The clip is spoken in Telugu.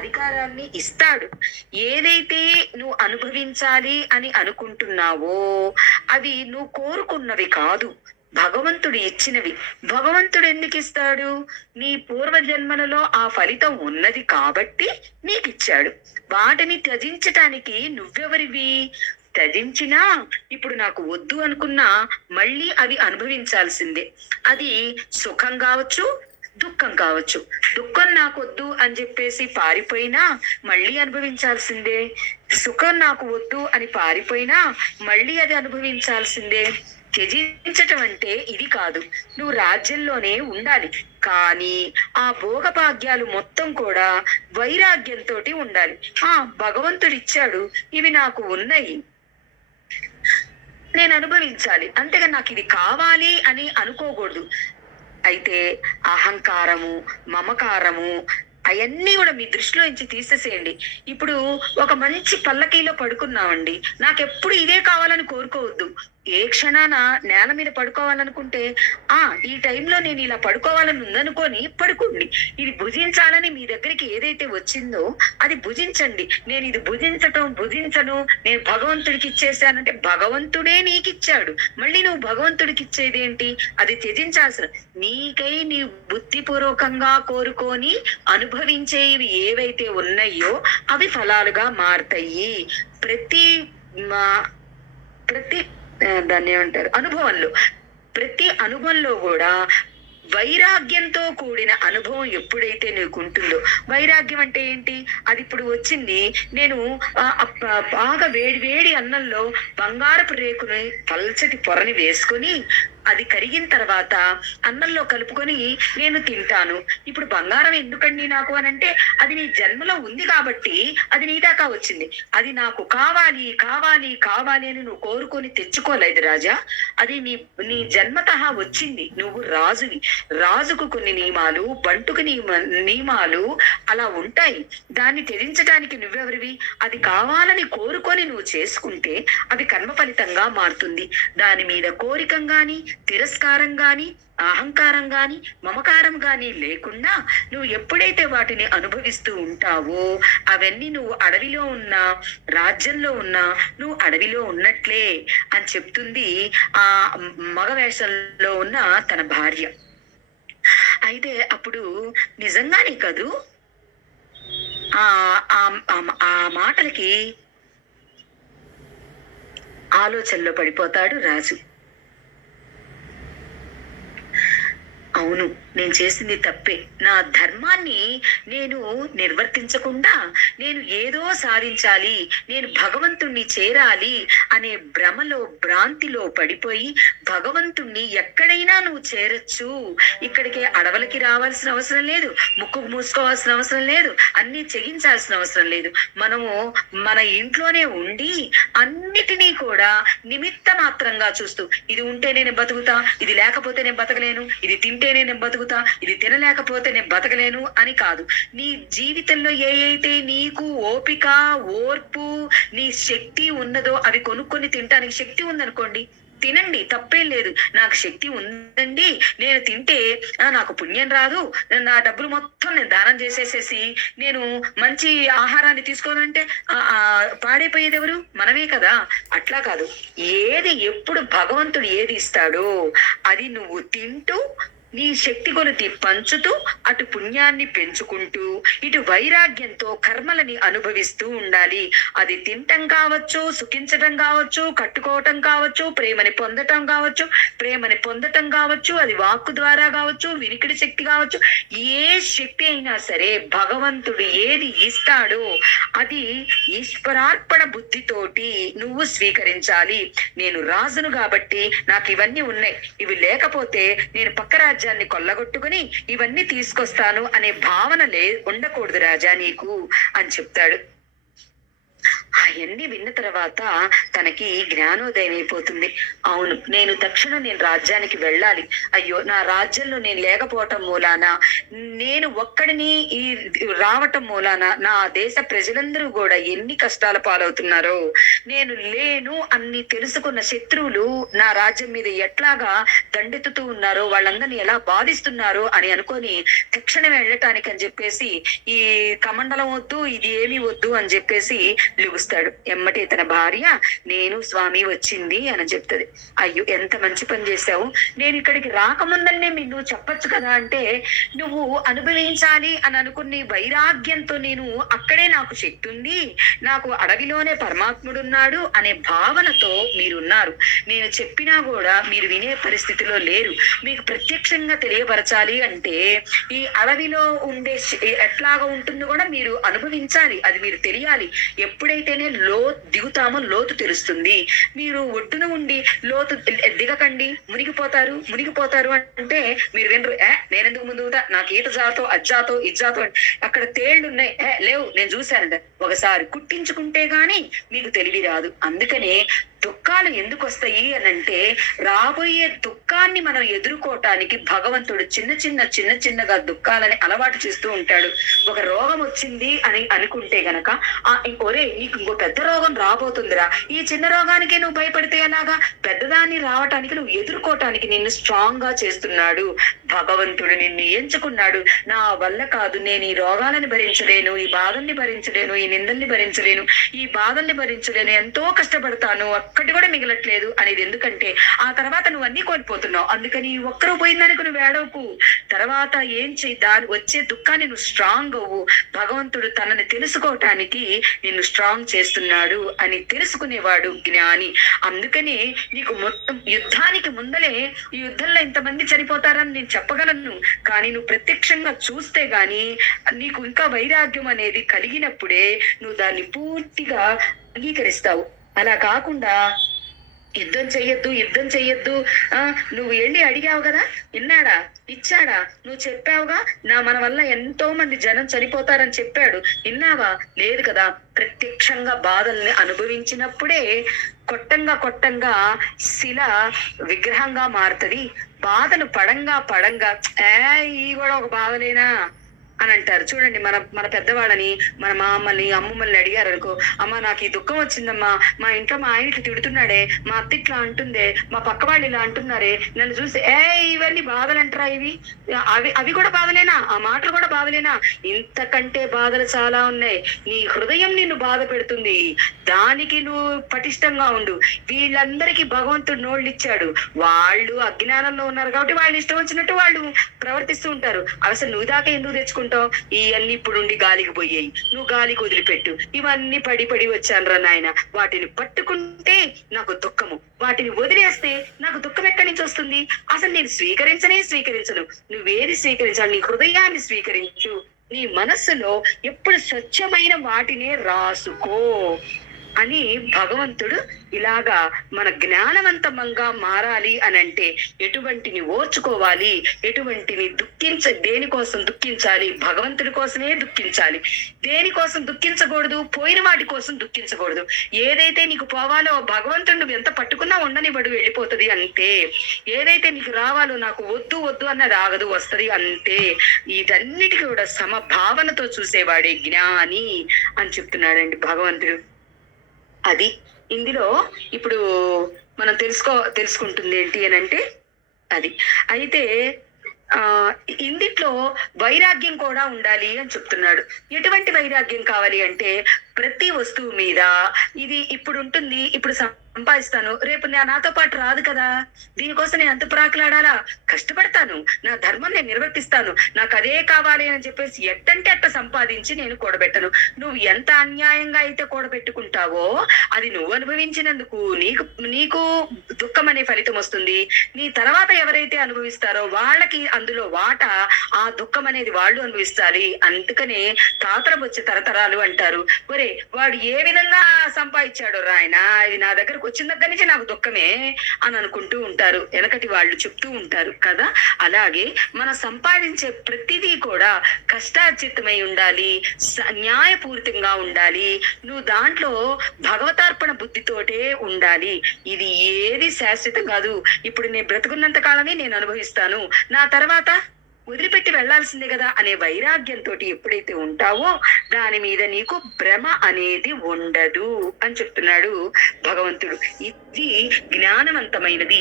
అధికారాన్ని ఇస్తాడు. ఏదైతే నువ్వు అనుభవించాలి అని అనుకుంటున్నావో అవి నువ్వు కోరుకున్నవి కాదు. భగవంతుడు ఇచ్చినవి. భగవంతుడు ఎందుకు ఇస్తాడు? నీ పూర్వజన్మలలో ఆ ఫలితం ఉన్నది కాబట్టి నీకు ఇచ్చాడు వాటిని త్యజించటానికి నువ్వెవరివి? త్యజించినా ఇప్పుడు నాకు వద్దు అనుకున్నా మళ్ళీ అవి అనుభవించాల్సిందే. అది సుఖం కావచ్చు దుఃఖం కావచ్చు. దుఃఖం నాకొద్దు అని చెప్పేసి పారిపోయినా మళ్ళీ అనుభవించాల్సిందే. సుఖం నాకు వద్దు అని పారిపోయినా మళ్ళీ అది అనుభవించాల్సిందే. త్యజించటం అంటే ఇది కాదు. నువ్వు రాజ్యంలోనే ఉండాలి. కానీ ఆ భోగభాగ్యాలు మొత్తం కూడా వైరాగ్యంతో ఉండాలి. ఆ భగవంతుడు ఇచ్చాడు ఇవి నాకు ఉన్నాయి. నేను అనుభవించాలి. అంతేగా నాకు ఇది కావాలి అని అనుకోకూడదు. అయితే అహంకారము మమకారము అవన్నీ కూడా మీ దృష్టిలో నుంచి తీసేసేయండి. ఇప్పుడు ఒక మంచి పల్లకీలో పడుకున్నామండి. నాకు ఎప్పుడు ఇదే కావాలని కోరుకోవద్దు. ఏ క్షణాన నేల మీద పడుకోవాలనుకుంటే ఆ ఈ టైంలో నేను ఇలా పడుకోవాలని ఉందనుకొని పడుకోండి. ఇది భుజించాలని మీ దగ్గరికి ఏదైతే వచ్చిందో అది భుజించండి. నేను ఇది భుజించటం భుజించను నేను భగవంతుడికి ఇచ్చేసానంటే భగవంతుడే నీకు ఇచ్చాడు మళ్ళీ నువ్వు భగవంతుడికి ఇచ్చేదేంటి? అది త్యజించాల్సిన నీకై నీ బుద్ధిపూర్వకంగా కోరుకొని అనుభవించేవి ఏవైతే ఉన్నాయో అవి ఫలాలుగా మారతాయి. ప్రతి మా- ప్రతి దాన్ని ఏమంటారు? అనుభవంలో. ప్రతి అనుభవంలో కూడా వైరాగ్యంతో కూడిన అనుభవం ఎప్పుడైతే నీకు ఉంటుందో వైరాగ్యం అంటే ఏంటి? అది ఇప్పుడు వచ్చింది. నేను ఆ, బాగా వేడి వేడి అన్నంలో బంగారపు రేకుని పల్చటి పొరని వేసుకొని అది కరిగిన తర్వాత అన్నంలో కలుపుకొని నేను తింటాను. ఇప్పుడు బంగారం ఎందుకండి నాకు అని అంటే అది నీ జన్మలో ఉంది కాబట్టి అది నీ దాకా వచ్చింది. అది నాకు కావాలి కావాలి కావాలి అని నువ్వు కోరుకొని తెచ్చుకోలేదు రాజా. అది నీ నీ జన్మత వచ్చింది. నువ్వు రాజువి. రాజుకు కొన్ని నియమాలు బంటుకు నియమ నియమాలు అలా ఉంటాయి. దాన్ని తెరించడానికి నువ్వెవరివి? అది కావాలని కోరుకొని నువ్వు చేసుకుంటే అది కర్మ ఫలితంగా మారుతుంది. దాని మీద కోరికంగాని తిరస్కారం గాని అహంకారం గాని మమకారం గాని లేకుండా నువ్వు ఎప్పుడైతే వాటిని అనుభవిస్తూ ఉంటావో అవన్నీ నువ్వు అడవిలో ఉన్నా రాజ్యంలో ఉన్నా నువ్వు అడవిలో ఉన్నట్లే అని చెప్తుంది ఆ మగ వేషంలో ఉన్న తన భార్య. అయితే అప్పుడు నిజంగానే కదూ? ఆ ఆ- ఆ మాటలకి ఆలోచనలో పడిపోతాడు రాజు. అవును. నేను చేసింది తప్పే. నా ధర్మాన్ని నేను నిర్వర్తించకుండా నేను ఏదో సాధించాలి నేను భగవంతుణ్ణి చేరాలి అనే భ్రమలో భ్రాంతిలో పడిపోయి భగవంతుణ్ణి ఎక్కడైనా నువ్వు చేరొచ్చు. ఇక్కడికి అడవులకి రావాల్సిన అవసరం లేదు ముక్కు మూసుకోవాల్సిన అవసరం లేదు అన్ని చెగించాల్సిన అవసరం లేదు. మనము మన ఇంట్లోనే ఉండి అన్నిటినీ కూడా నిమిత్త మాత్రంగా చూస్తూ ఇది ఉంటే నేను బతుకుతా ఇది లేకపోతే నేను బతకలేను ఇది తింటేనే నేను బతుకుతా? ఇది తినలేకపోతే నేను బతకలేను అని కాదు. నీ జీవితంలో ఏ అయితే నీకు ఓపిక ఓర్పు నీ శక్తి ఉన్నదో అవి కొనుక్కొని తినటానికి శక్తి ఉందనుకోండి తినండి తప్పేం లేదు. నాకు శక్తి ఉందండి నేను తింటే ఆ, నాకు పుణ్యం రాదు నా డబ్బులు మొత్తం నేను దానం చేసేసేసి నేను మంచి ఆహారాన్ని తీసుకోవాలంటే ఆ, పాడైపోయేది ఎవరు? మనమే కదా. అట్లా కాదు. ఏది ఎప్పుడు భగవంతుడు ఏది ఇస్తాడో అది నువ్వు తింటూ నీ శక్తి కొలితి పంచుతూ అటు పుణ్యాన్ని పెంచుకుంటూ ఇటు వైరాగ్యంతో కర్మలని అనుభవిస్తూ ఉండాలి. అది తినటం కావచ్చు సుఖించటం కావచ్చు కట్టుకోవటం కావచ్చు ప్రేమని పొందటం కావచ్చు ప్రేమని పొందటం కావచ్చు అది వాక్కు ద్వారా కావచ్చు వినికిడి శక్తి కావచ్చు ఏ శక్తి అయినా సరే భగవంతుడు ఏది ఇస్తాడో అది ఈశ్వరార్పణ బుద్ధితోటి నువ్వు స్వీకరించాలి. నేను రాజును కాబట్టి నాకు ఇవన్నీ ఉన్నాయి. ఇవి లేకపోతే నేను పక్క రాజ్యాన్ని కొల్లగొట్టుకుని ఇవన్నీ తీసుకొస్తాను అనే భావన లే ఉండకూడదు రాజా నీకు అని చెప్తాడు. అవన్నీ విన్న తర్వాత తనకి జ్ఞానోదయం అయిపోతుంది. అవును నేను తక్షణం నేను రాజ్యానికి వెళ్ళాలి. అయ్యో నా రాజ్యంలో నేను లేకపోవటం మూలాన నేను ఒక్కడిని ఈ రావటం మూలాన నా దేశ ప్రజలందరూ కూడా ఎన్ని కష్టాల పాలవుతున్నారో నేను లేను అన్ని తెలుసుకున్న శత్రువులు నా రాజ్యం మీద ఎట్లాగా దండెత్తుతూ ఉన్నారో వాళ్ళందరినీ ఎలా బాధిస్తున్నారో అని అనుకొని తక్షణం వెళ్ళటానికి అని చెప్పేసి ఈ కమండలం వద్దు ఇది ఏమీ వద్దు అని చెప్పేసి లిగుస్తాడు ఎమ్మటే తన భార్య నేను స్వామి వచ్చింది అని చెప్తుంది. అయ్యో ఎంత మంచి పని చేశావు. నేను ఇక్కడికి రాకముందనే మీకు నువ్వు చెప్పొచ్చు కదా అంటే నువ్వు అనుభవించాలి అని అనుకునే వైరాగ్యంతో నేను అక్కడే నాకు శక్తి ఉంది నాకు అడవిలోనే పరమాత్ముడున్నాడు అనే భావనతో మీరున్నారు. నేను చెప్పినా కూడా మీరు వినే పరిస్థితిలో లేరు. మీకు ప్రత్యక్షంగా తెలియపరచాలి అంటే ఈ అడవిలో ఉండే ఎట్లాగా ఉంటుందో కూడా మీరు అనుభవించాలి. అది మీరు తెలియాలి. ఎప్పుడైతే ఎప్పుడైతేనే లో దిగుతామో లోతు తెలుస్తుంది. మీరు ఒడ్డున ఉండి లోతు దిగకండి. మునిగిపోతారు మునిగిపోతారు అంటే మీరు వినరు. ఏ నేనెందుకు ముందుగుతా? నాకు ఈత జాతో అజ్జాతో ఇజ్జాతో అక్కడ తేళ్ళు ఉన్నాయి ఏ లేవు నేను చూశానంట. ఒకసారి కుట్టించుకుంటే గాని మీకు తెలివి రాదు. అందుకనే దుఃఖాలు ఎందుకు వస్తాయి అని అంటే రాబోయే దుఃఖాన్ని మనం ఎదుర్కోవటానికి భగవంతుడు చిన్న చిన్న చిన్న చిన్నగా దుఃఖాలని అలవాటు చేస్తూ ఉంటాడు. ఒక రోగం వచ్చింది అని అనుకుంటే గనక ఆ ఒరే నీకు ఇంకో పెద్ద రోగం రాబోతుందిరా. ఈ చిన్న రోగానికి నువ్వు భయపడితే ఎలాగా? పెద్దదాన్ని రావటానికి నువ్వు ఎదుర్కోవటానికి నిన్ను స్ట్రాంగ్గా చేస్తున్నాడు. భగవంతుడు నిన్ను ఎంచుకున్నాడు. నా వల్ల కాదు నేను ఈ రోగాలను భరించలేను ఈ బాధల్ని భరించలేను ఈ నిందల్ని భరించలేను ఈ బాధల్ని భరించలేను ఎంతో కష్టపడతాను ఒక్కటి కూడా మిగలట్లేదు అనేది ఎందుకంటే ఆ తర్వాత నువ్వు అన్ని కోల్పోతున్నావు అందుకని ఒక్కరు పోయిందానికి నువ్వు ఏడవకు. తర్వాత ఏం చేయి? దాని వచ్చే దుఃఖాన్ని నువ్వు స్ట్రాంగ్ అవ్వు. భగవంతుడు తనని తెలుసుకోవటానికి నిన్ను స్ట్రాంగ్ చేస్తున్నాడు అని తెలుసుకునేవాడు జ్ఞాని. అందుకనే నీకు మొత్తం యుద్ధానికి ముందలే ఈ యుద్ధంలో ఇంతమంది చనిపోతారని నేను చెప్పగలను. కానీ నువ్వు ప్రత్యక్షంగా చూస్తే గాని నీకు ఇంకా వైరాగ్యం అనేది కలిగినప్పుడే నువ్వు దాన్ని పూర్తిగా అంగీకరిస్తావు. అలా కాకుండా యుద్ధం చెయ్యొద్దు యుద్ధం చెయ్యొద్దు. ఆ నువ్వు వెళ్ళి అడిగావు కదా? విన్నాడా? ఇచ్చాడా? నువ్వు చెప్పావుగా? నా మన వల్ల ఎంతో మంది జనం చనిపోతారని చెప్పాడు. విన్నావా? లేదు కదా. ప్రత్యక్షంగా బాధల్ని అనుభవించినప్పుడే కొట్టంగా కొట్టంగా శిల విగ్రహంగా మారుతుంది. బాధలు పడంగా పడంగా ఏ ఈ కూడా ఒక బాధలేనా? అని అంటారు. చూడండి మన మన పెద్దవాళ్ళని మన మామల్ని అమ్మమ్మల్ని అడిగారు అనుకో అమ్మ నాకు ఈ దుఃఖం వచ్చిందమ్మా. మా ఇంట్లో మా ఆయన ఇట్లా తిడుతున్నాడే మా అత్త ఇట్లా అంటుందే మా పక్క వాళ్ళు ఇలా అంటున్నారే నన్ను చూసి ఏ ఇవన్నీ బాధలు అంటారా ఇవి? అవి అవి కూడా బాధలేనా? ఆ మాటలు కూడా బాధలేనా? ఇంతకంటే బాధలు చాలా ఉన్నాయి. నీ హృదయం నిన్ను బాధ పెడుతుంది. దానికి నువ్వు పటిష్టంగా ఉండు. వీళ్ళందరికీ భగవంతుడు నోళ్ళు ఇచ్చాడు వాళ్ళు అజ్ఞానంలో ఉన్నారు కాబట్టి వాళ్ళు ఇష్టం వచ్చినట్టు వాళ్ళు ప్రవర్తిస్తూ ఉంటారు. అసలు నువ్వు దాకా ఎందుకు తెచ్చుకుంటావు? ఇవన్నీ ఇప్పుడు ఉండి గాలికి పోయాయి నువ్వు గాలికి వదిలిపెట్టు. ఇవన్నీ పడి పడి వచ్చాను రా నాయన. వాటిని పట్టుకుంటే నాకు దుఃఖము. వాటిని వదిలేస్తే నాకు దుఃఖం ఎక్కడి నుంచి వస్తుంది? అసలు నేను స్వీకరించనే స్వీకరించను. నువ్వేది స్వీకరించాలి? నీ హృదయాన్ని స్వీకరించు. నీ మనస్సులో ఎప్పుడు స్వచ్ఛమైన వాటినే రాసుకో. అని భగవంతుడు ఇలాగా మన జ్ఞానవంతమంగా మారాలి అని అంటే ఎటువంటిని ఓర్చుకోవాలి ఎటువంటిని దుఃఖించ దేనికోసం దుఃఖించాలి? భగవంతుడి కోసమే దుఃఖించాలి. దేనికోసం దుఃఖించకూడదు? పోయిన వాటి కోసం దుఃఖించకూడదు. ఏదైతే నీకు పోవాలో భగవంతుడు నువ్వు ఎంత పట్టుకున్నా ఉండనివ్వడు వెళ్ళిపోతుంది అంతే. ఏదైతే నీకు రావాలో నాకు వద్దు వద్దు అన్నది ఆగదు వస్తది అంతే. ఇదన్నిటికీ కూడా సమభావనతో చూసేవాడే జ్ఞాని అని చెప్తున్నాడండి భగవంతుడు. అది. ఇందులో ఇప్పుడు మనం తెలుసుకో తెలుసుకుంటుంది ఏంటి అని అంటే అది. అయితే ఆ ఇందిట్లో వైరాగ్యం కూడా ఉండాలి అని చెప్తున్నాడు. ఎటువంటి వైరాగ్యం కావాలి అంటే ప్రతి వస్తువు మీద ఇది ఇప్పుడు ఉంటుంది ఇప్పుడు సంపాదిస్తాను. రేపు నా నాతో పాటు రాదు కదా. దీనికోసం నేను అంత ప్రాకులాడాలా? కష్టపడతాను. నా ధర్మం నేను నిర్వర్తిస్తాను. నాకు అదే కావాలి అని చెప్పేసి ఎట్టంటే అట్ట సంపాదించి నేను కూడబెట్టను. నువ్వు ఎంత అన్యాయంగా అయితే కూడబెట్టుకుంటావో అది నువ్వు అనుభవించినందుకు నీకు నీకు దుఃఖం అనే ఫలితం వస్తుంది. నీ తర్వాత ఎవరైతే అనుభవిస్తారో వాళ్ళకి అందులో వాటా ఆ దుఃఖం అనేది వాళ్ళు అనుభవిస్తారు. అందుకనే తాతరం వచ్చే తరతరాలు అంటారు. ఒరే వాడు ఏ విధంగా సంపాదించాడు రాయన? ఇది నా దగ్గరకు వచ్చిన దగ్గర నుంచి నాకు దుఃఖమే అని అనుకుంటూ ఉంటారు. వెనకటి వాళ్ళు చెప్తూ ఉంటారు కదా. అలాగే మనం సంపాదించే ప్రతిదీ కూడా కష్టార్జితమై ఉండాలి స- న్యాయపూరితంగా ఉండాలి. నువ్వు దాంట్లో భగవతార్పణ బుద్ధితోటే ఉండాలి. ఇది ఏది శాశ్వతం కాదు. ఇప్పుడు నేను బ్రతుకున్నంత కాలమే నేను అనుభవిస్తాను. నా తర్వాత? వదిలిపెట్టి వెళ్ళాల్సిందే కదా అనే వైరాగ్యంతో ఎప్పుడైతే ఉంటావో దాని మీద నీకు భ్రమ అనేది ఉండదు అని చెప్తున్నాడు భగవంతుడు. ఇది జ్ఞానవంతమైనది.